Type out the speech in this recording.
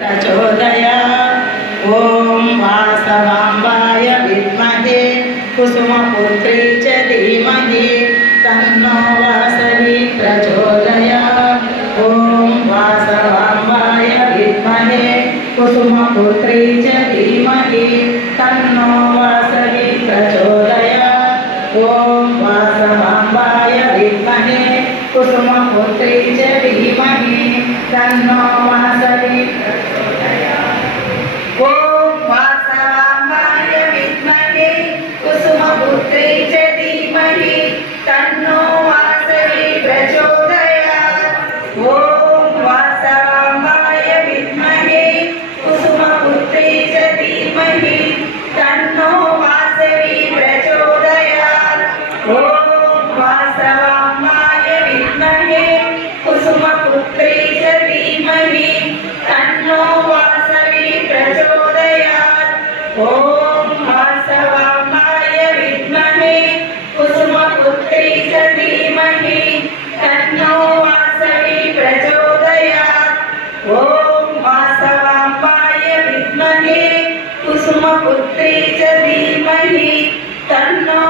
प्रचोदयात्। ॐ वासवाम्बाय विद्महे कुसुमपुत्री च धीमहि तन्नो वासवी प्रचोदयात्। ॐ वासवाम्बाय विद्महे कुसुमपुत्री च धीमहि तन्नो वासवी प्रचोदयात्। ॐ वासवाम्बाय विद्महे कुसुमपुत्री च धीमहि तन्नो वासवी प्रचोदयात्। ॐ वासवाम्बाय विद्महे कुसुमपुत्री च धीमहि तन्नो वासवी प्रचोदयात्। ॐ वासवाम्बाय विद्महे कुसुमपुत्री च धीमहि तन्नो वासवी प्रचोदयात्। ॐ वासवाम्बाय विद्महे कुसुमपुत्री च धीमहि तन्नो वासवी प्रचोदयात्। ॐ वासवाम्बाय विद्महे कुसुमपुत्री च धीमहि तन्नो वासवी प्रचोदयात्। ॐ वासवाम्बाय विद्महे कुसुमपुत्री च धीमहि तन्नो